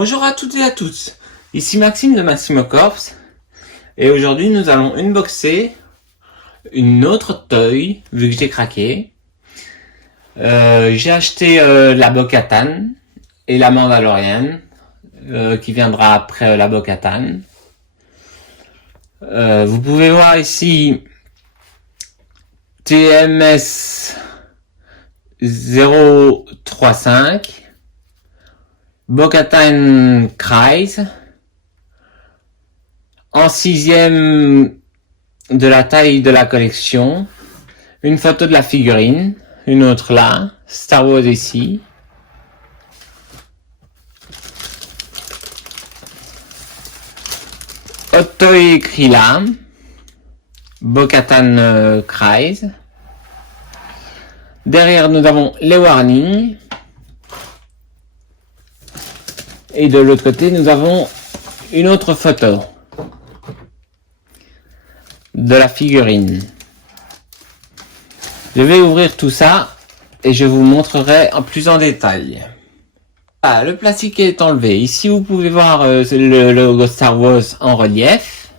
Bonjour à toutes et à tous, ici Maxime de Maximo Corps et aujourd'hui nous allons unboxer une autre toy vu que j'ai craqué. J'ai acheté la Bo-Katan et la Mandalorian qui viendra après la Bo-Katan. Vous pouvez voir ici TMS 035 Bo-Katan Kryze en 6e de la taille de la collection, une photo de la figurine, une autre là, Star Wars ici. Hot Toy écrit là, Bo-Katan Kryze. Derrière nous avons les warnings. Et de l'autre côté nous avons une autre photo de la figurine. Je vais ouvrir tout ça et je vous montrerai en plus en détail. Ah, le plastique est enlevé. Ici vous pouvez voir le logo Star Wars en relief.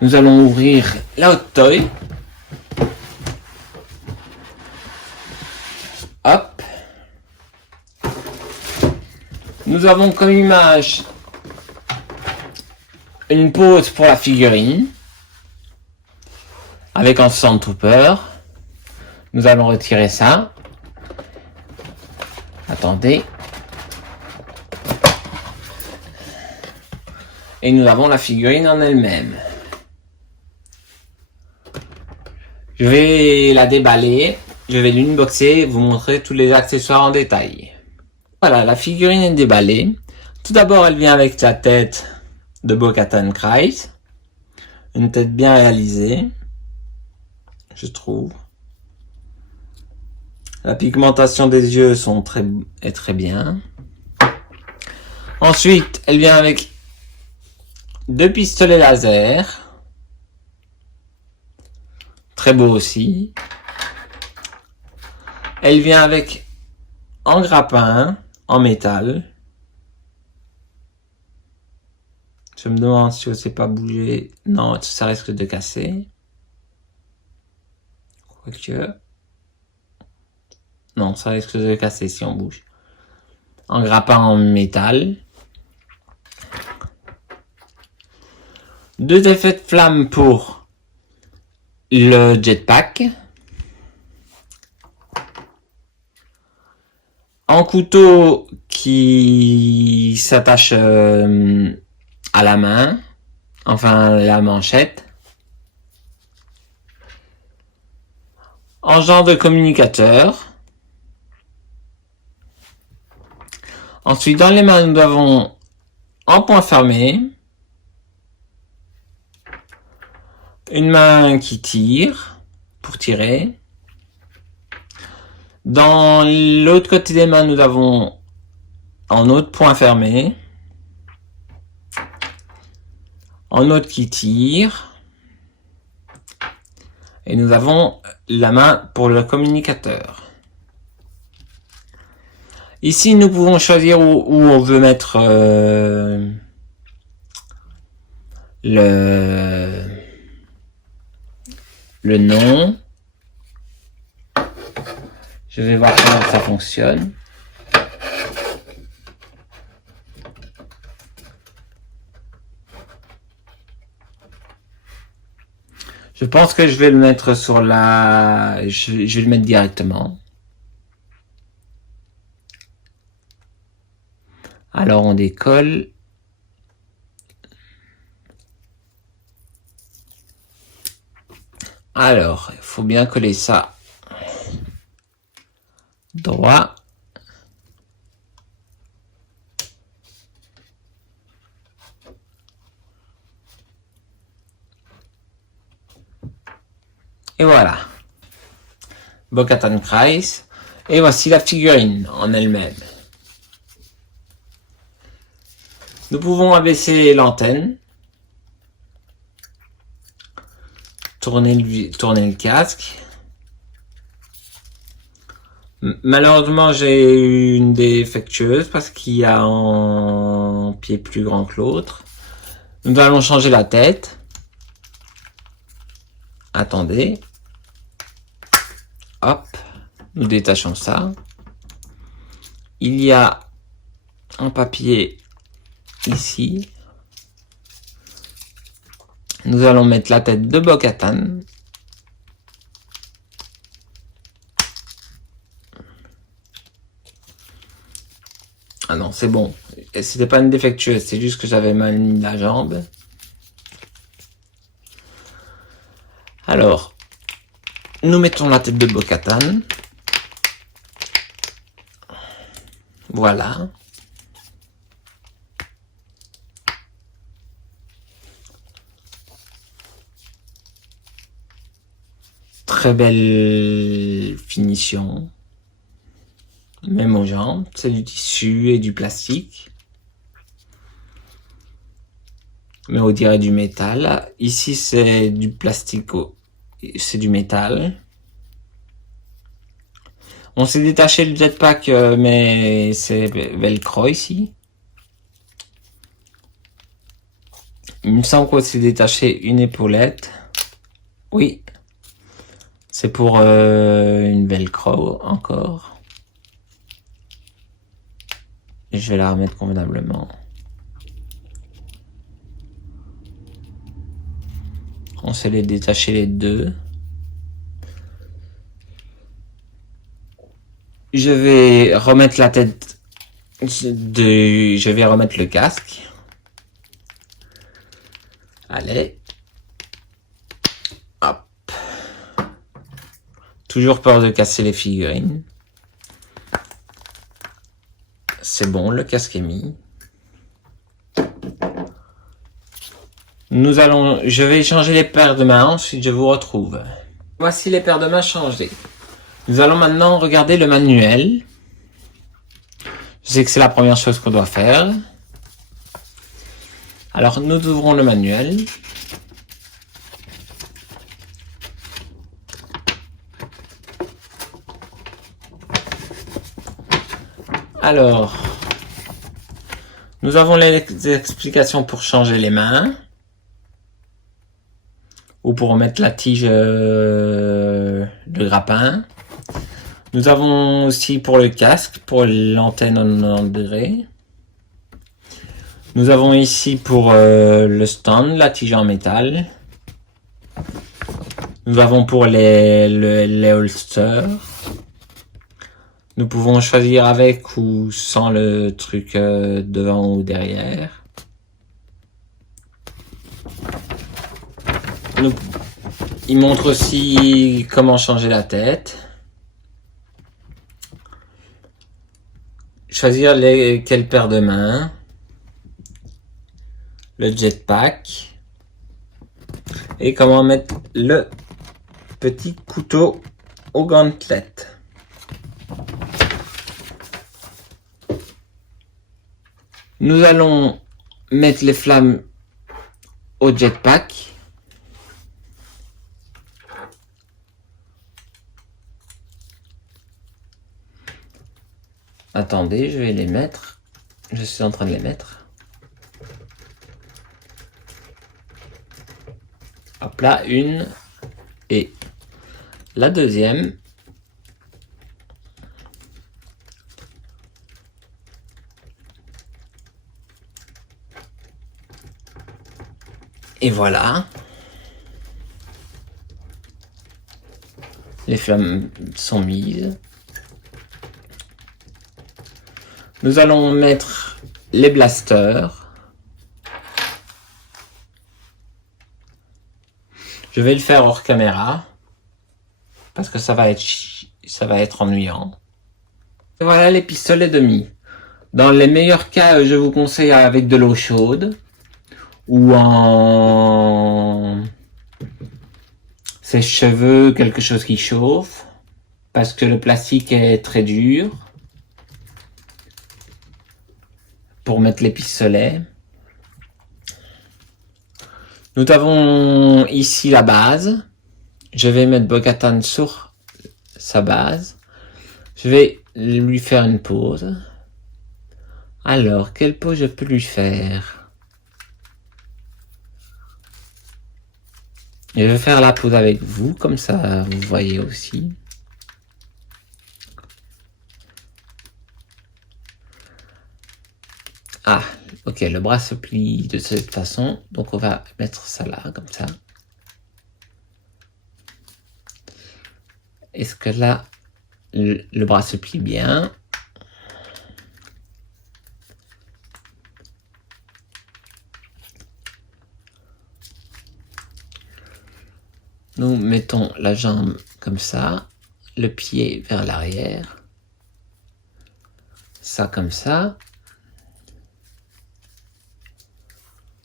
Nous allons ouvrir la Hot Toy. Hop. Nous avons comme image une pose pour la figurine avec un Sandtrooper. Nous allons retirer ça. Attendez. Et nous avons la figurine en elle-même. Je vais la déballer. Je vais l'unboxer, vous montrer tous les accessoires en détail. Voilà, la figurine est déballée. Tout d'abord, elle vient avec la tête de Bo-Katan Kryze. Une tête bien réalisée, je trouve. La pigmentation des yeux est très bien. Ensuite, elle vient avec 2 pistolets laser. Très beau aussi. Elle vient avec un grappin en métal. Je me demande si je ne sais pas bouger. Non, ça risque de casser. Quoique. Non, ça risque de casser si on bouge. Un grappin en métal. 2 effets de flamme pour le jetpack. Un couteau qui s'attache à la main, enfin la manchette. Un genre de communicateur. Ensuite, dans les mains, nous avons un poing fermé. Une main qui tire, pour tirer. Dans l'autre côté des mains, nous avons un autre poing fermé. Un autre qui tire. Et nous avons la main pour le communicateur. Ici, nous pouvons choisir où on veut mettre le nom. Je vais voir comment ça fonctionne. Je pense que je vais le mettre sur la... Je vais le mettre directement. Alors on décolle. Alors, il faut bien coller ça droit. Et voilà. Bo-Katan Kryze. Et voici la figurine en elle-même. Nous pouvons abaisser l'antenne. Tourner le casque. Malheureusement, j'ai eu une défectueuse parce qu'il y a un pied plus grand que l'autre. Nous allons changer la tête. Attendez. Hop. Nous détachons ça. Il y a un papier ici. Nous allons mettre la tête de Bo-Katan. Ah non, c'est bon. C'était pas une défectueuse, c'est juste que j'avais mal mis la jambe. Alors, nous mettons la tête de Bo-Katan. Voilà. Très belle finition. Même aux jambes, c'est du tissu et du plastique. Mais on dirait du métal. Ici, c'est du plastique, c'est du métal. On s'est détaché le jetpack, mais c'est velcro ici. Il me semble qu'on s'est détaché une épaulette. Oui. C'est pour une velcro encore. Et je vais la remettre convenablement. On s'est les détacher les deux. Je vais remettre la tête je vais remettre le casque. Allez. Hop. Toujours peur de casser les figurines. C'est bon, le casque est mis. Je vais changer les paires de mains, ensuite je vous retrouve. Voici les paires de mains changées. Nous allons maintenant regarder le manuel. Je sais que c'est la première chose qu'on doit faire. Alors nous ouvrons le manuel. Alors, nous avons les explications pour changer les mains. Ou pour mettre la tige de grappin. Nous avons aussi pour le casque, pour l'antenne en 90 degrés. Nous avons ici pour le stand, la tige en métal. Nous avons pour les holsters. Nous pouvons choisir avec ou sans le truc devant ou derrière. Il montre aussi comment changer la tête. Choisir quelle paire de mains. Le jetpack. Et comment mettre le petit couteau au gantelet. Nous allons mettre les flammes au jetpack. Attendez, je vais les mettre. Je suis en train de les mettre. Hop là, une. Et la deuxième. Et voilà. Les flammes sont mises. Nous allons mettre les blasters. Je vais le faire hors caméra. Parce que ça va être ennuyant. Et voilà les pistolets de mie. Dans les meilleurs cas, je vous conseille avec de l'eau chaude. Ou en sèche-cheveux, quelque chose qui chauffe. Parce que le plastique est très dur. Pour mettre les pistolets. Nous avons ici la base. Je vais mettre Bo-Katan sur sa base. Je vais lui faire une pause. Alors, quelle pause je peux lui faire? Je vais faire la pause avec vous, comme ça vous voyez aussi. Ah, ok, le bras se plie de cette façon, donc on va mettre ça là, comme ça. Est-ce que là, le bras se plie bien? Nous mettons la jambe comme ça, le pied vers l'arrière, ça comme ça.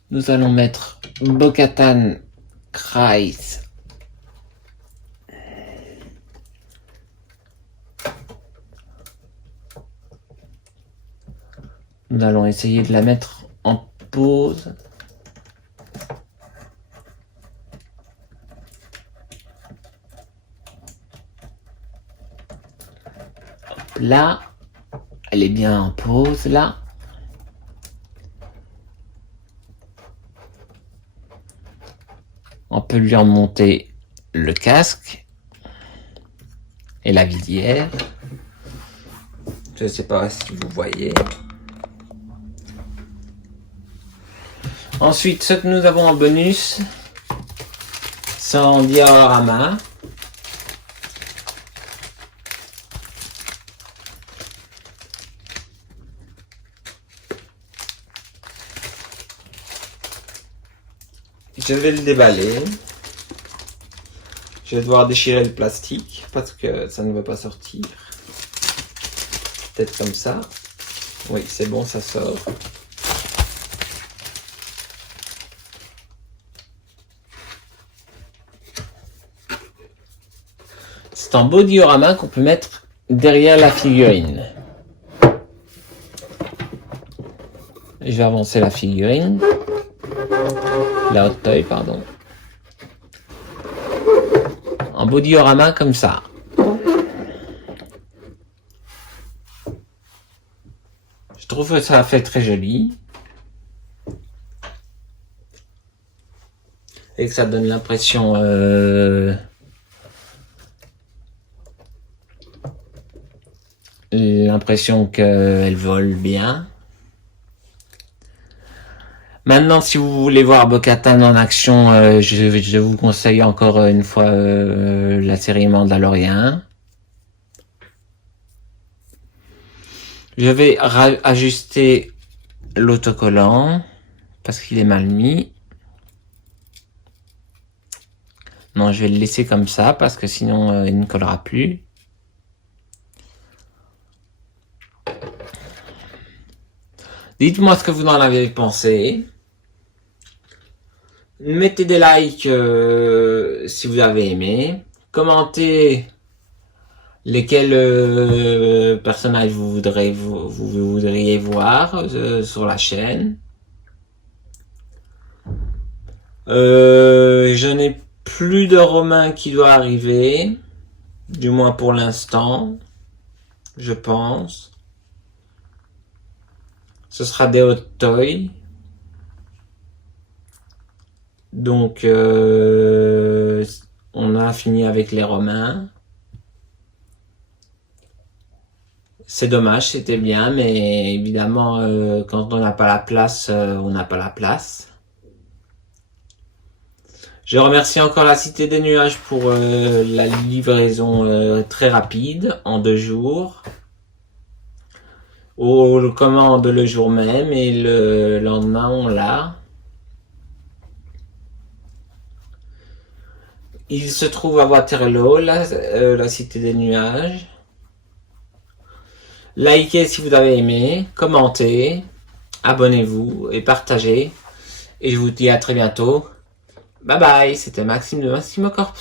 Nous allons mettre Bo-Katan Kreis. Nous allons essayer de la mettre en pause. Là, elle est bien en pause, là. On peut lui remonter le casque et la visière. Je ne sais pas si vous voyez. Ensuite, ce que nous avons en bonus, c'est en diorama. Je vais le déballer. Je vais devoir déchirer le plastique parce que ça ne veut pas sortir. Peut-être comme ça. Oui, c'est bon, ça sort. C'est un beau diorama qu'on peut mettre derrière la figurine. Je vais avancer la figurine. La hot toy, pardon. Un beau diorama comme ça. Je trouve que ça fait très joli. Et que ça donne l'impression qu'elle vole bien. Maintenant, si vous voulez voir Bo-Katan en action, je vous conseille encore une fois la série Mandalorian. Je vais ajuster l'autocollant parce qu'il est mal mis. Non, je vais le laisser comme ça parce que sinon il ne collera plus. Dites-moi ce que vous en avez pensé. Mettez des likes si vous avez aimé. Commentez lesquels personnages vous voudriez voir sur la chaîne. Je n'ai plus de Romain qui doit arriver. Du moins pour l'instant. Je pense. Ce sera des hot toys. Donc, on a fini avec les Romains. C'est dommage, c'était bien, mais évidemment, quand on n'a pas la place, on n'a pas la place. Je remercie encore la Cité des Nuages pour la livraison très rapide, en 2 jours. On le commande le jour même et le lendemain, on l'a. Il se trouve à Waterloo, la Cité des Nuages. Likez si vous avez aimé, commentez, abonnez-vous et partagez. Et je vous dis à très bientôt. Bye bye, c'était Maxime de Massimo Corps.